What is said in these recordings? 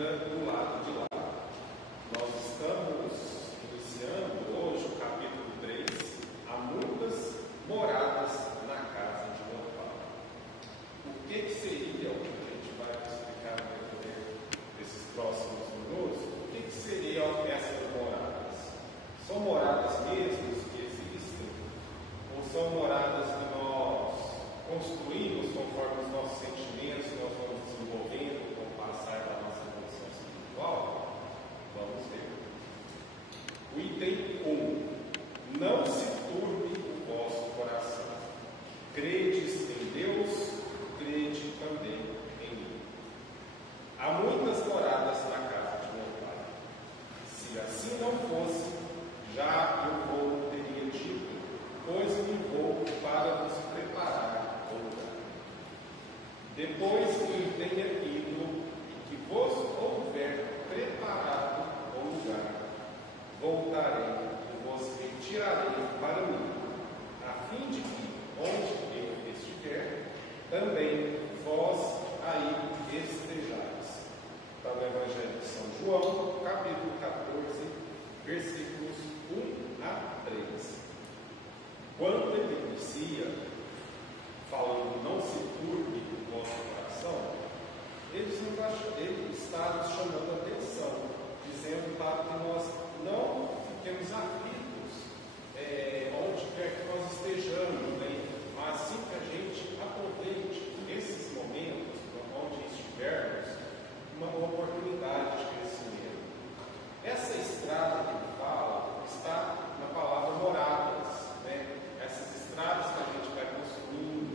vida do lado de lá. Nós estamos iniciando hoje o capítulo 3, há muitas moradas na casa de meu pai. O que seria, o que a gente vai explicar no decorrer desses próximos minutos, o que seriam essas moradas? São moradas mesmo que existem? Ou são moradas que nós construímos conforme os nossos sentimentos, nós vamos desenvolvendo com o passar da nossa evolução espiritual? Vamos ver. O item 1. Não se turbe o vosso coração. Credes em Deus, crede também em mim. Há muitas moradas na casa de meu pai. Se assim não fosse, já eu vou teria dito, pois me vou para vos preparar o lugar. Depois que tenha ido e que vos houver preparado o lugar, voltarei e vos retirarei para mim, a fim de que, onde eu estiver, também vós aí estejais. Está no Evangelho de São João, capítulo 14, versículos 1 a 3. Quando ele inicia, falando não se turbe o vosso coração, ele está nos chamando a atenção, dizendo para que nós não fiquemos aflitos onde quer que nós estejamos, né? Mas sim que a gente aproveite esses momentos, onde estivermos, uma oportunidade de crescimento. Essa estrada que ele fala está na palavra moradas, né? Essas estradas que a gente vai construindo,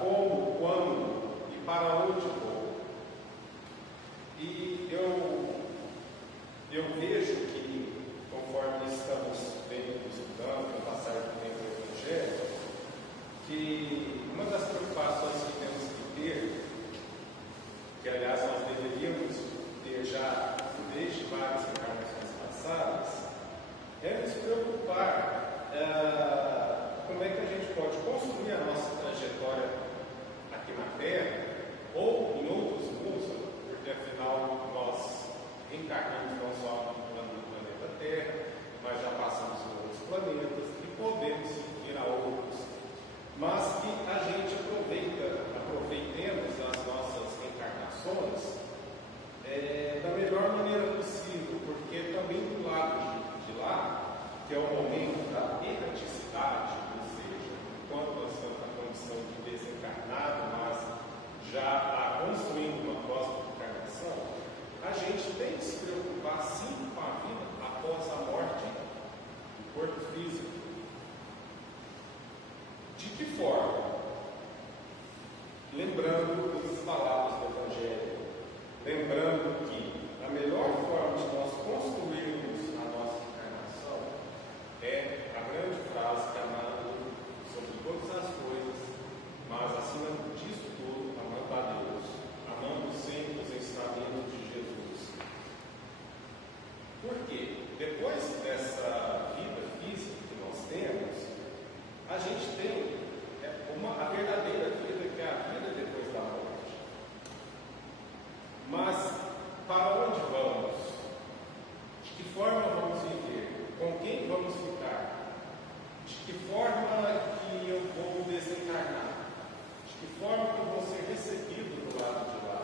como, quando e para onde vou. E eu vejo que, conforme estamos vendo, estudando, no passar do tempo do Evangelho, que uma das preocupações que temos que ter, que aliás nós deveríamos ter já desde várias encarnações passadas, é nos preocupar como é que a gente pode construir a nossa trajetória aqui na Terra ou em outros mundos, porque afinal nós reencarnamos não só no planeta Terra, mas já passamos por outros planetas e podemos ir a outros, mas que a gente aproveitemos as nossas reencarnações da melhor maneira possível, porque também do lado de lá, que é o momento da erraticidade, ou seja, enquanto nós estamos na condição de desencarnado, mas já construindo uma próxima encarnação, a gente tem que se preocupar sim com a vida após a morte do corpo físico. De que forma? Lembrando das palavras do Evangelho, lembrando que a melhor forma de nós construirmos a nossa encarnação é a grande frase que amando sobre todas as coisas, mas acima disso tudo, amando a Deus, amando sempre os ensinamentos de Jesus. Por quê? Depois dessa vida física que nós temos, a gente tem a verdadeira vida, que é a vida depois da morte. Mas para onde vamos? De que forma vamos viver? Com quem vamos ficar? De que forma que eu vou desencarnar? De que forma que eu vou ser recebido do lado de lá?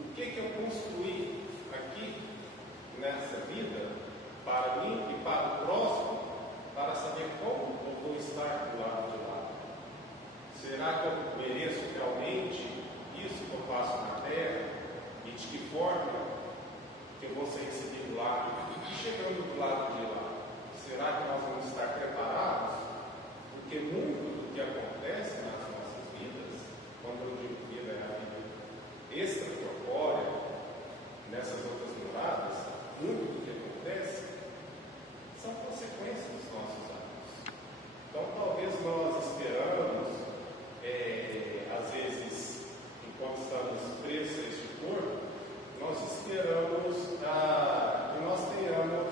O que eu construí aqui nessa vida para mim e para o próximo, para saber como eu vou estar do lado de lá? Será que eu mereço realmente isso que eu faço na Terra? E de que forma que eu vou ser recebido lá? E chegando do lado de lá, será que nós vamos estar preparados? Porque muito do que acontece nas nossas vidas, quando eu digo vida, é a vida extracorpórea, nessas outras moradas, muito do que acontece são consequências dos nossos atos. Então, talvez nós esperamos, às vezes, enquanto estamos presos a este corpo, nós esperamos que nós tenhamos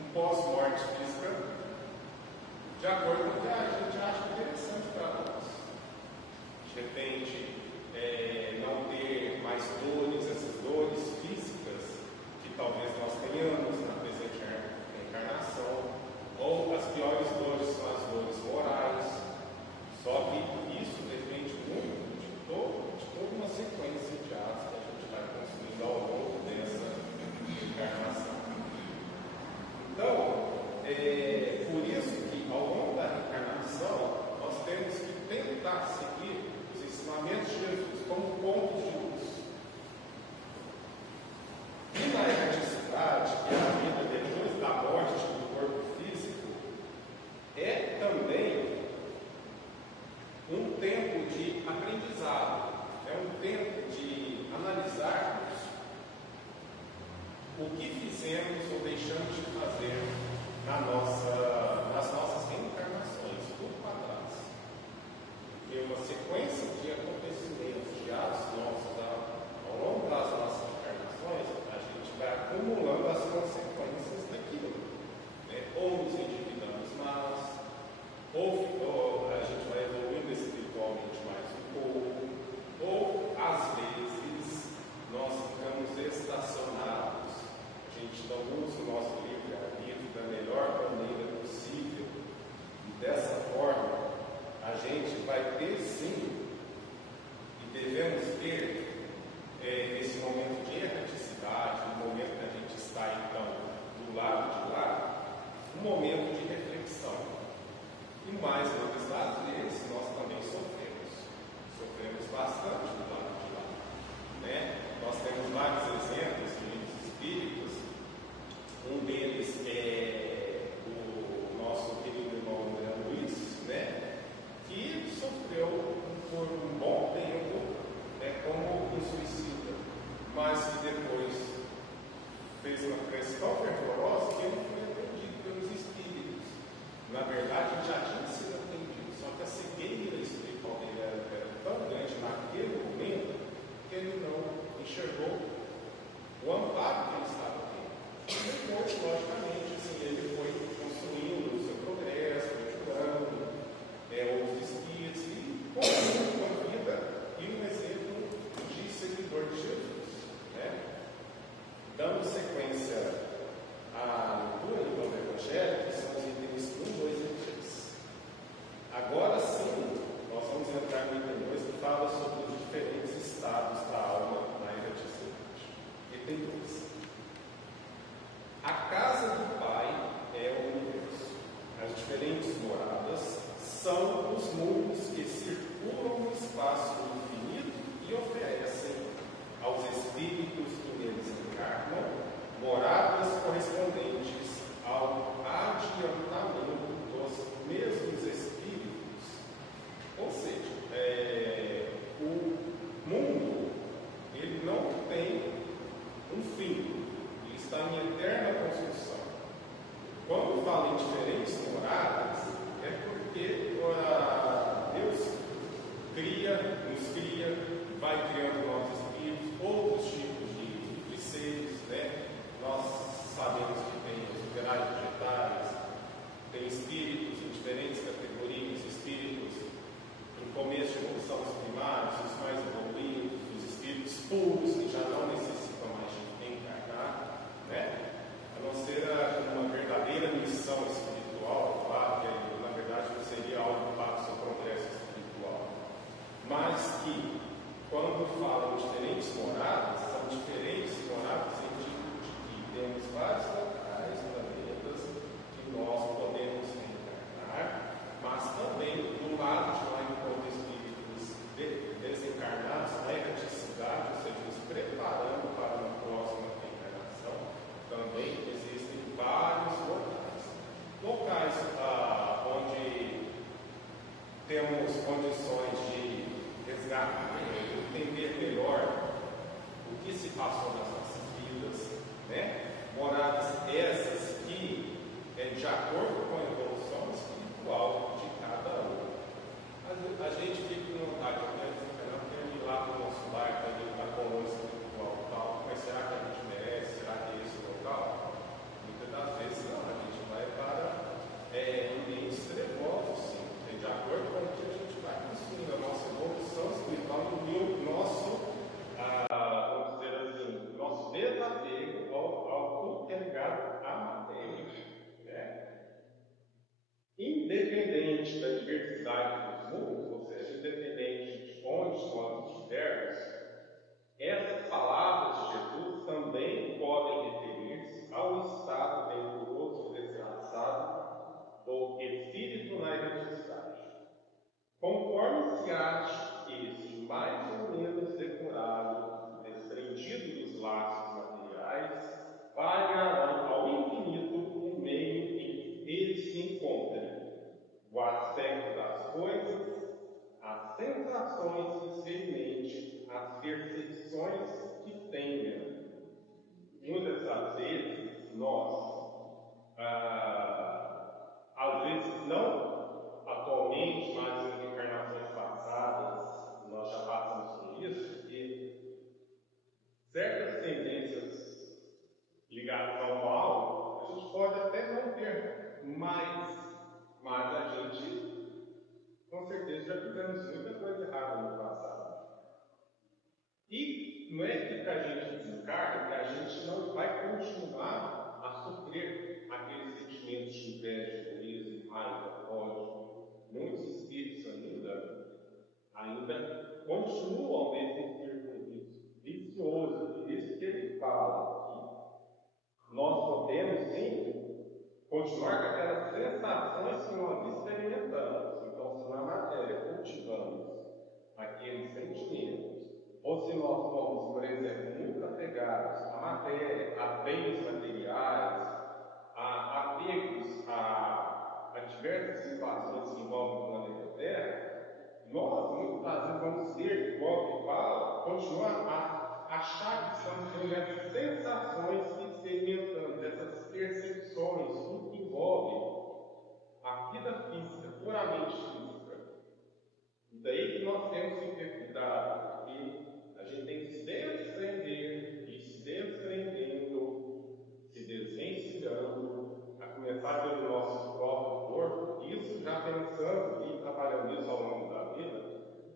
um pós-morte física de acordo com o que a gente acha que aprendizado, é um tempo de analisarmos o que fizemos ou deixamos de fazer nas nossas reencarnações, tudo para trás. Porque uma sequência de acontecimentos, de atos nossos, ao longo das nossas encarnações, a gente vai acumulando as consequências daquilo, né? Ou nos endividamos mais, ou a gente vai evoluindo espiritualmente mais um pouco, ou às vezes nós ficamos estacionados. A gente não usa o nosso livre-arbítrio da melhor maneira possível, e dessa forma a gente vai ter sim, e devemos ter esse momento de erraticidade, no momento que a gente está então do lado de lá, um momento de reflexão. E mais muitas vezes nós também sofremos bastante do lado de lá, né? Nós temos vários exemplos de livros espíritas. Um deles é o nosso querido irmão André Luiz, né? Que sofreu por um bom tempo, né, como um suicida, mas que depois fez uma prece tão fervorosa que ele foi atendido pelos espíritos. Na verdade, ele já tinha sido atendido, só que a cegueira espiritual dele era tão grande naquele momento que ele não enxergou o amparo que ele estava tendo. E depois, logicamente, assim, ele foi construindo o seu progresso, foi ajudando outros espíritos e construindo uma vida e um exemplo de seguidor de Jesus, né? Dando sequência à leitura do Evangelho, que são os itens 1, 2 e 3. Agora sim, nós vamos entrar no item 2, que fala sobre os diferentes estados da alma na erraticidade. Item 2. A casa do Pai é o universo. As diferentes moradas são os mundos que circulam no espaço infinito e oferecem aos espíritos que neles encarnam moradas correspondentes ao adiantamento dos mesmos espíritos. Ou seja, o mundo ele não tem um fim, ele está em eterna construção. Quando fala em diferentes moradas, é porque Deus nos cria, vai criando novos espíritos, outros tipos de seres, né? Nós sabemos que tem os operários vegetais, tem espíritos em diferentes categorias, espíritos em começo de evolução dos primários, os mais evoluídos, os espíritos puros que já não necessitam mais de reencarnar, né? A não ser uma verdadeira missão espiritual, claro que na verdade não seria algo para o seu progresso espiritual, mas que quando falam diferentes moradas, são diferentes moradas em sentido de que temos vários locais, planetas, que nós podemos reencarnar, mas também do lado de lá, enquanto espíritos desencarnados, na erraticidade, ou seja, nos preparando para uma próxima reencarnação, também existem vários locais onde temos condições de resgatar, entender melhor o que se passou nas nossas vidas, né? Moradas sensações que experimente, as percepções que tenha. Muitas das vezes, nós, às vezes não atualmente, mas em encarnações passadas, nós já passamos por isso, e certas tendências ligadas ao mal, a gente pode até não ter, mas a gente, com certeza, já fizemos muita coisa errada no passado. E não é que a gente desencarna, que a gente não vai continuar a sofrer aqueles sentimentos de inveja, egoísmo, raiva, ódio. Muitos espíritos ainda continuam nesse círculo vicioso. Por isso que ele fala que nós podemos sim continuar com aquelas sensações que nós experimentamos. Então, se na matéria cultivamos aqueles sentimentos, ou se nós formos, por exemplo, muito apegados à matéria, a bens materiais, a apegos a diversas situações que envolvem o planeta Terra, nós muitas vezes vamos ter, igual que fala, continuar a achar que estamos tendo essas sensações que experimentamos, essas percepções, tudo que envolve a vida física, puramente física. E daí que nós temos que ter cuidado, porque a gente tem que se desprender e se desprendendo, se desvencilhando, a começar pelo nosso próprio corpo, isso já pensando e trabalhando isso ao longo da vida,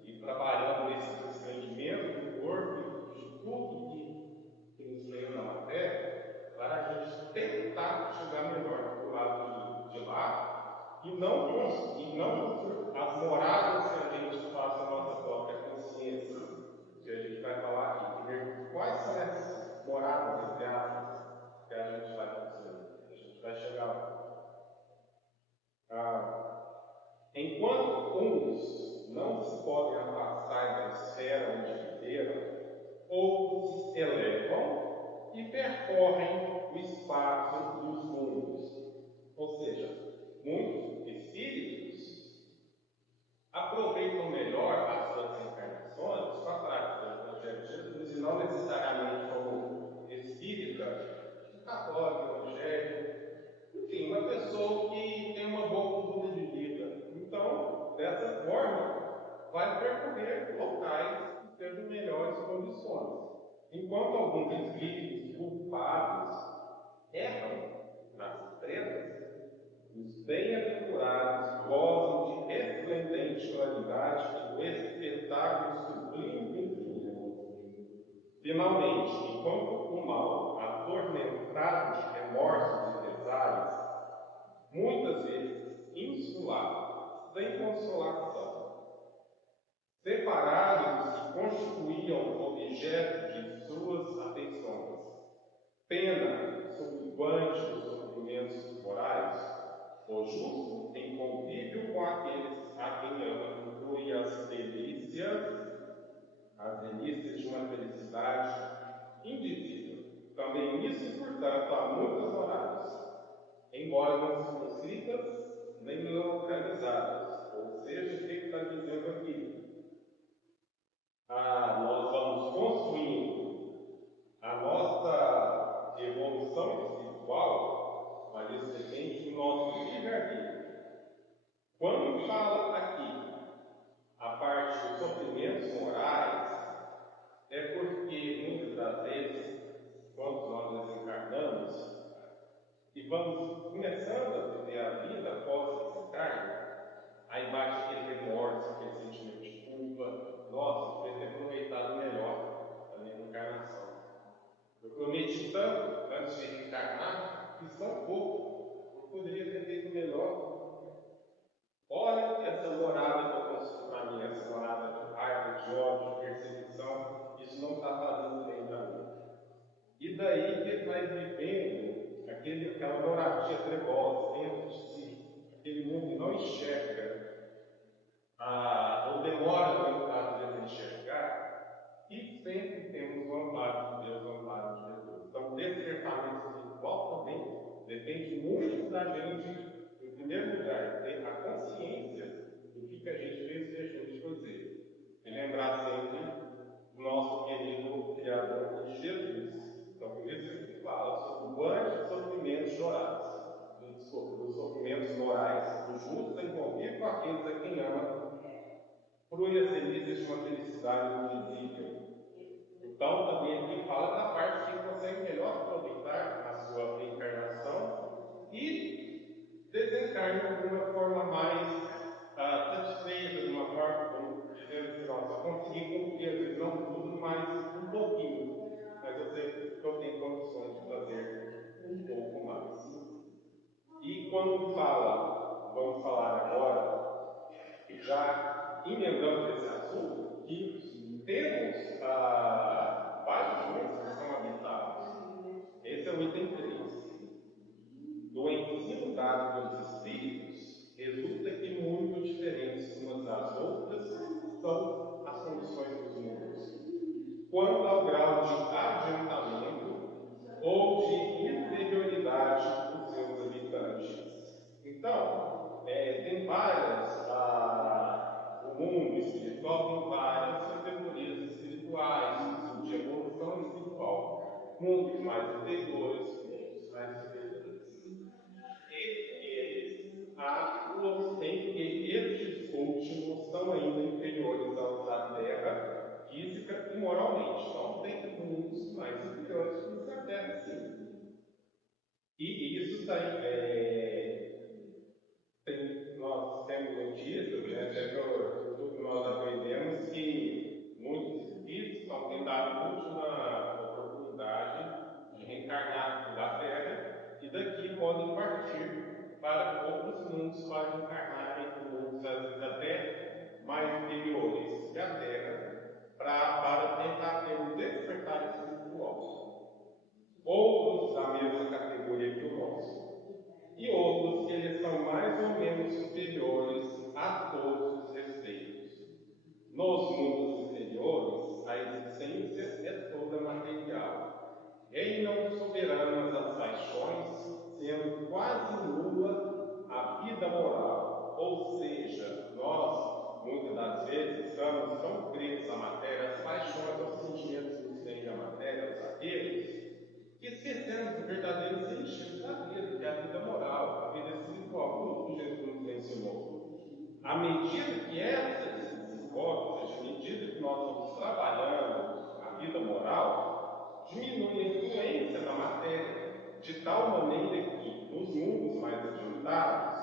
e trabalhando nesse desprendimento do corpo e de tudo que nos veio na matéria, para a gente tentar chegar melhor do lado de lá e não as moradas que a gente faz na nossa própria consciência, que a gente vai falar aqui, ver quais são essas moradas entre aspas que a gente vai construir. A gente vai chegar lá. Enquanto uns não se podem afastar da esfera onde viveram, outros se elevam e percorrem o espaço dos mundos. Ou seja, muitos espíritos aproveitam melhor as suas encarnações com a prática do Evangelho de Jesus, e não necessariamente como espírita, católico, evangélico, enfim, uma pessoa que tem uma boa cultura de vida. Então, dessa forma, vai percorrer locais que tenham melhores condições. Enquanto alguns espíritos culpados erram nas trevas, os bem-aventurados gozam de resplendente claridade e do espetáculo sublime do infinito. Finalmente, enquanto o mal, atormentado de remorsos e pesares, muitas vezes insular, sem consolação, separados dos que constituíam objeto de suas atenções, pena sublimante dos sofrimentos morais, o justo em convívio com aqueles a quem ama inclui as delícias de uma felicidade indizível. Também nisso, portanto, há muitas moradas, embora não sejam escritas nem localizadas. Ou seja, o que está dizendo aqui? Nós vamos construindo a nossa evolução espiritual, mas isso depende do nosso livre-arbítrio. Quando fala aqui a parte dos sofrimentos morais, é porque muitas das vezes, quando nós desencarnamos e vamos começando a viver a vida após o desencarne, aí bate aquele remorso, aquele sentimento de culpa. Nossa, eu devia ter aproveitado melhor a minha encarnação. Eu prometi tanto antes de reencarnar, fiz tão pouco, eu poderia ter feito melhor. Olha essa morada que eu construí para mim, essa morada de raiva, de ódio, de perseguição, isso não está fazendo bem para mim. E daí que ele vai vivendo aquela moradia trevosa dentro de si, aquele mundo que não enxerga, ou demora muito às vezes a enxergar, e sempre temos o amparo de Deus, o amparo de Jesus. Então, despertamento espiritual também depende muito da gente, em primeiro lugar, ter a consciência do que a gente fez e deixou de fazer. Frui existe uma felicidade invisível. Então, também aqui fala da parte que consegue melhor aproveitar a sua reencarnação e desencarna de uma forma mais satisfeita, de uma forma, como dizendo assim, nossa, eu consegui cumprir, às vezes não tudo, mas um pouquinho. Mas eu sei que eu tenho condições de fazer um pouco mais. E quando fala, vamos falar agora, já emendando esse assunto, que temos vários mundos que são habitados. Esse é o item 3. Do ensino dado pelos espíritos, resulta que muito diferentes umas das outras são as condições dos mundos, quanto ao grau de adiantamento ou de inferioridade dos seus habitantes. Então, tem várias, o mundo espiritual tem várias categorias espirituais, de evolução espiritual, mundos mais inferiores, mundos mais superiores. Tem que estes últimos são ainda inferiores aos da Terra, física e moralmente. Então, tem mundos mais superiores que os da Terra, sim. E isso nós temos notícias, nós aprendemos que muitos espíritos estão tentando a última oportunidade de reencarnar na Terra e daqui podem partir para outros mundos para encarnarem em mundos às vezes até mais inferiores que a Terra para tentar ter um despertar espiritual. Outros da mesma categoria que o nosso. E outros que eles são mais ou menos superiores a todos os respeitos. Nos mundos inferiores, a existência é toda material. Reinam soberanas as paixões, sendo quase nula a vida moral. Ou seja, nós, muitas das vezes, estamos tão presos à matéria, às paixões, aos sentimentos que nos têm da matéria, aos apegos, que esquecemos o verdadeiro sentido da vida, que é a vida moral, a vida espiritual, tudo que Jesus nos ensinou. À medida que essas hipóteses, à medida que nós vamos trabalhando a vida moral, diminui a influência da matéria, de tal maneira que, nos mundos mais adiantados,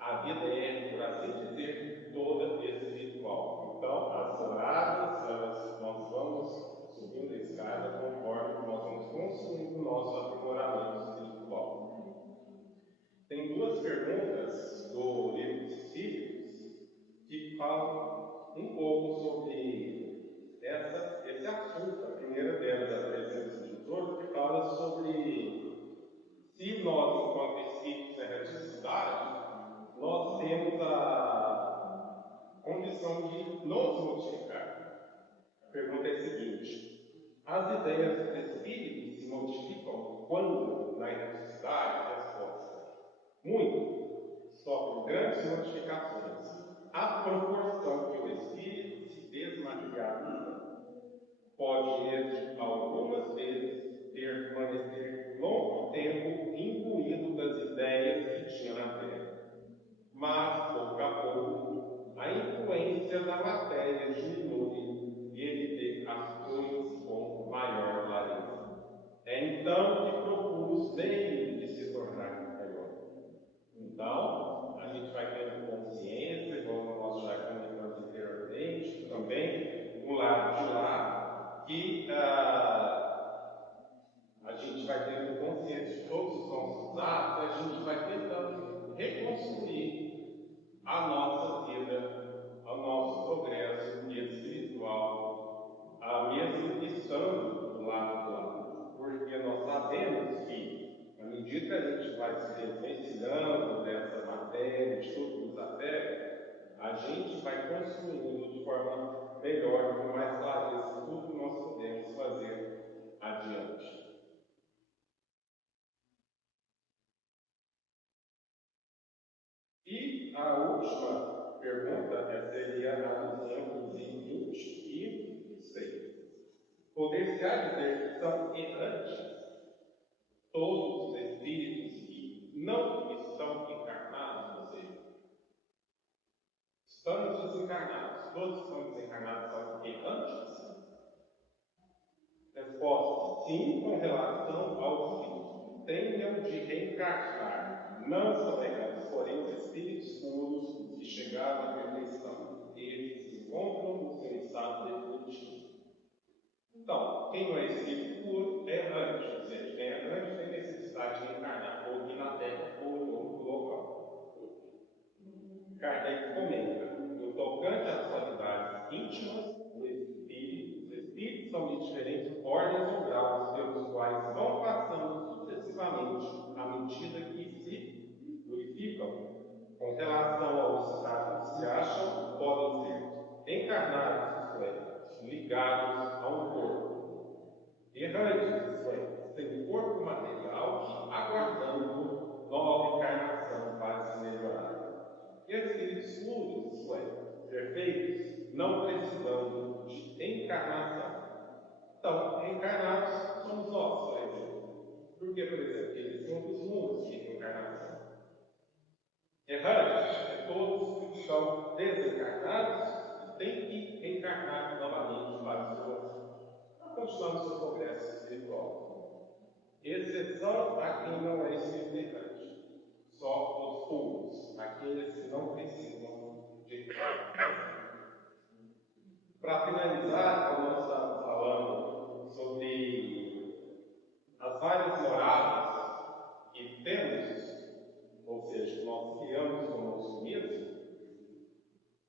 a vida é, por assim dizer, toda espiritual. Então, as moradas, nós vamos subindo a escada conforme nós vamos construindo o nosso aprimoramento espiritual. Tem duas perguntas do livro dos Espíritos que falam um pouco sobre esse assunto. A primeira delas, a 318, que fala sobre se nós, enquanto espíritos da erraticidade, nós temos a condição de nos modificar. A pergunta é a seguinte: as ideias dos espíritos se modificam quando na erraticidade? Resposta: muito. Sofrem grandes modificações. A proporção que o espírito se desmaterializa pode ele, algumas vezes, permanecer longo tempo imbuído das ideias que tinha na Terra. Mas, pouco a pouco, a influência da matéria diminui e ele vê as coisas com maior clareza. É então que procura os meios de se tornar melhor. Então, a gente vai tendo consciência, como nós já comentamos anteriormente, também, do lado de lá, que a gente vai tendo consciência de todos os nossos atos, a gente vai tentando reconstruir a nossa vida, o nosso progresso espiritual, mesmo estando do lado do lado. Porque nós sabemos que, à medida que a gente vai se desvencilhando dessa matéria, de tudo que nos apega, a gente vai construindo de forma melhor, com mais clareza, tudo que nós podemos fazer adiante. E a última pergunta seria a 226. Poder-se-á dizer que são errantes todos os espíritos que não estão encarnados, ou seja, estamos desencarnados, todos encarnados são o que antes? Resposta: sim, com relação aos que tenham de reencarnar. Não são negados, porém, os espíritos puros que chegaram à perfeição. Eles se encontram no seu estado definitivo. Então, quem não é espírito puro é errante, ou seja, quem é errante tem necessidade de reencarnar, ou aqui na Terra, ou em outro local. Kardec comenta: no tocante às qualidades íntimas, os espíritos são de diferentes ordens ou graus, pelos quais vão passando sucessivamente à medida que se purificam. Com relação ao estado que se acham, podem ser encarnados, isto é, ligados a um corpo, errantes, isto é, sem corpo material, aguardando nova encarnação para se melhorar. E espíritos puros, isto é, perfeitos, não precisando de encarnação. Então, encarnados somos nós, por exemplo. Porque, por exemplo, eles são os mundos de reencarnação. Errantes é todos que são desencarnados e têm que reencarnar novamente para continuar no seu progresso espiritual. Exceção a quem não é espírito errante. Só os puros, aqueles que não precisam de reencarnação. Para finalizar, nós estamos falando sobre as várias moradas que temos, ou seja, nós criamos conosco mesmo.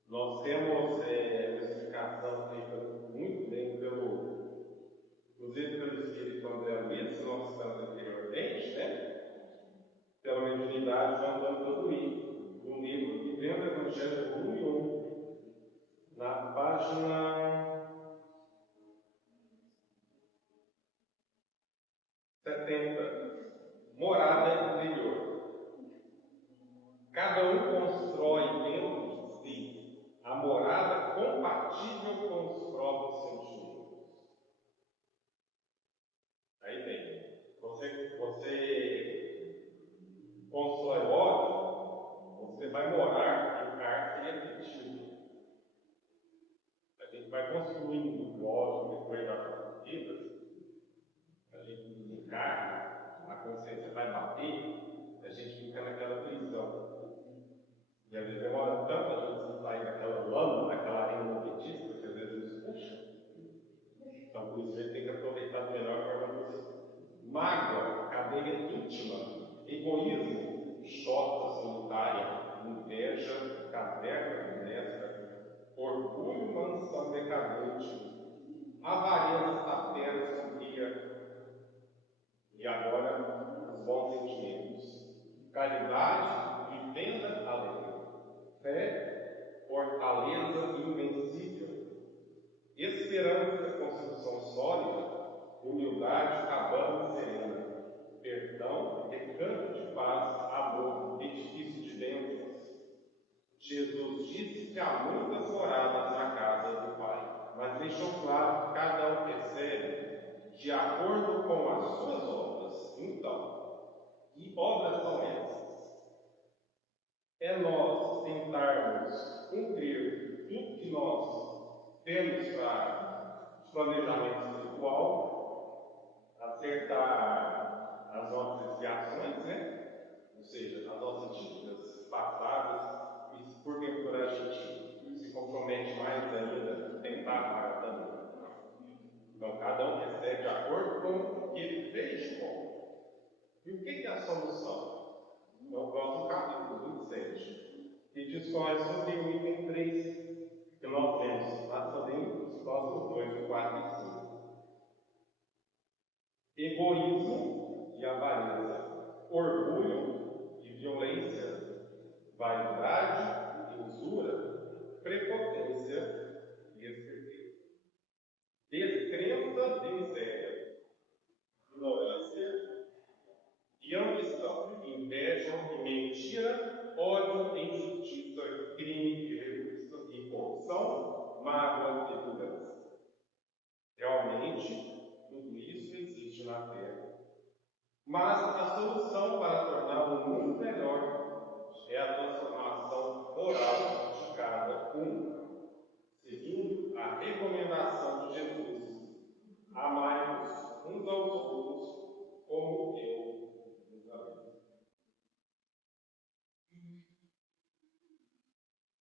Nós temos uma explicação feita muito bem inclusive pelo Espírito André Luiz, que nós estamos anteriormente, pela mediunidade João Antônio Luiz, um livro que vem do Evangelho volume 1, na página 70, morada interior. Cada um constrói dentro de si a morada compatível com os próprios sentimentos. Aí vem, você constrói ódio, você vai morar em cárcere afetivo. A gente vai construindo o ódio depois das vidas, a gente desencarna, a consciência vai bater, a gente fica naquela prisão. E às vezes demora tanto a gente sair daquela lama, daquela arena movediça, que às vezes nos puxa. Então, por isso, a gente tem que aproveitar da melhor forma possível. Mágoa, cadeia íntima, egoísmo, chota solitária, inveja, caverna funestra, orgulho, mansão decadente, avareza, tapera, sombria, e agora os bons sentimentos, caridade, vivenda alegre. Fé, fortaleza invencível, esperança, construção sólida, humildade, cabana serena, perdão, recanto de paz, amor, edifício de bênçãos. Jesus disse que há muitas moradas na casa do Pai, mas deixou claro que cada um recebe de acordo com as suas obras. Então, que obras são essas? É nós tentarmos cumprir tudo que nós temos para o planejamento espiritual, acertar as nossas expiações, ou seja, as nossas dívidas passadas, e se porventura a gente se compromete mais ainda, tentar pagar também. Então, cada um recebe de acordo com o que ele fez de bom. E o que é a solução? No próximo capítulo 27, que dispõe sobre o item 3, que nós vemos lá também os próximos 2, 4 e 5. Egoísmo e avareza, orgulho e violência, vaidade e usura, prepotência e esperteza, descrença e miséria, ignorância e ambição, inveja e mentira, ódio, injustiça, crime e corrupção, mágoa e vingança. Realmente, tudo isso existe na Terra. Mas a solução para tornar o mundo melhor é a transformação moral de cada um.